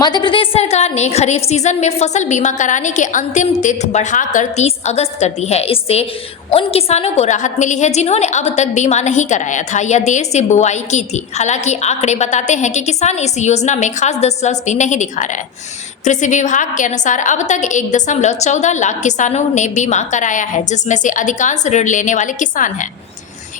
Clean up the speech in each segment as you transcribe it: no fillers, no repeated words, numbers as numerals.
मध्य प्रदेश सरकार ने खरीफ सीजन में फसल बीमा कराने की अंतिम तिथि बढ़ाकर 30 अगस्त कर दी है। इससे उन किसानों को राहत मिली है जिन्होंने अब तक बीमा नहीं कराया था या देर से बुआई की थी। हालांकि आंकड़े बताते हैं कि किसान इस योजना में खास दिलचस्पी नहीं दिखा रहा है। कृषि विभाग के अनुसार अब तक 1.14 लाख किसानों ने बीमा कराया है, जिसमें से अधिकांश ऋण लेने वाले किसान हैं।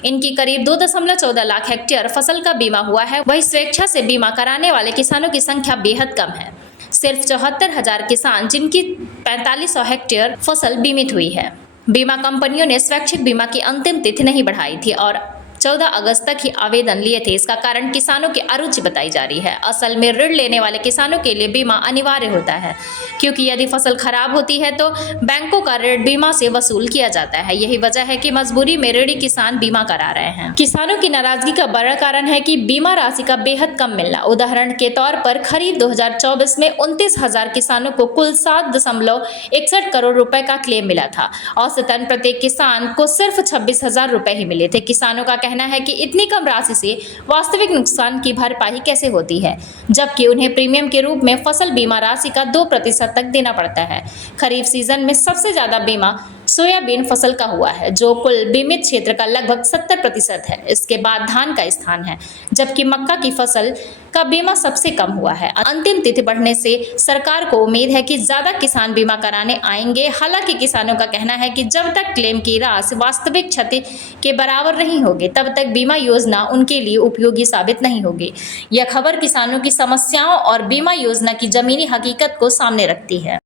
इनकी करीब 2.14 लाख हेक्टेयर फसल का बीमा हुआ है। वहीं स्वेच्छा से बीमा कराने वाले किसानों की संख्या बेहद कम है। सिर्फ 74,000 किसान जिनकी 4500 हेक्टेयर फसल बीमित हुई है। बीमा कंपनियों ने स्वैच्छिक बीमा की अंतिम तिथि नहीं बढ़ाई थी और 14 अगस्त तक ही आवेदन लिए थे। इसका कारण किसानों की अरुचि बताई जा रही है। असल में ऋण लेने वाले किसानों के लिए बीमा अनिवार्य होता है, क्योंकि यदि फसल खराब होती है तो बैंकों का ऋण बीमा से वसूल किया जाता है। यही वजह है कि मजबूरी में ऋणी किसान बीमा करा रहे हैं। किसानों की नाराजगी का बड़ा कारण है कि बीमा राशि का बेहद कम मिलना। उदाहरण के तौर पर खरीफ 2024 में 29,000 किसानों को कुल 7.61 करोड़ रुपए का क्लेम मिला था। औसतन प्रत्येक किसान को सिर्फ 26,000 रुपए ही मिले थे। किसानों का कहना है कि इतनी कम राशि से वास्तविक नुकसान की भरपाई कैसे होती है, जबकि उन्हें प्रीमियम के रूप में फसल बीमा राशि का 2% तक देना पड़ता है। खरीफ सीजन में सबसे ज्यादा बीमा सोयाबीन फसल का हुआ है, जो कुल बीमित क्षेत्र का लगभग 70% है। इसके बाद धान का स्थान है, जबकि मक्का की फसल का बीमा सबसे कम हुआ है। अंतिम तिथि बढ़ने से सरकार को उम्मीद है कि ज्यादा किसान बीमा कराने आएंगे। हालांकि किसानों का कहना है कि जब तक क्लेम की राशि वास्तविक क्षति के बराबर नहीं होगी, तब तक बीमा योजना उनके लिए उपयोगी साबित नहीं होगी। यह खबर किसानों की समस्याओं और बीमा योजना की जमीनी हकीकत को सामने रखती है।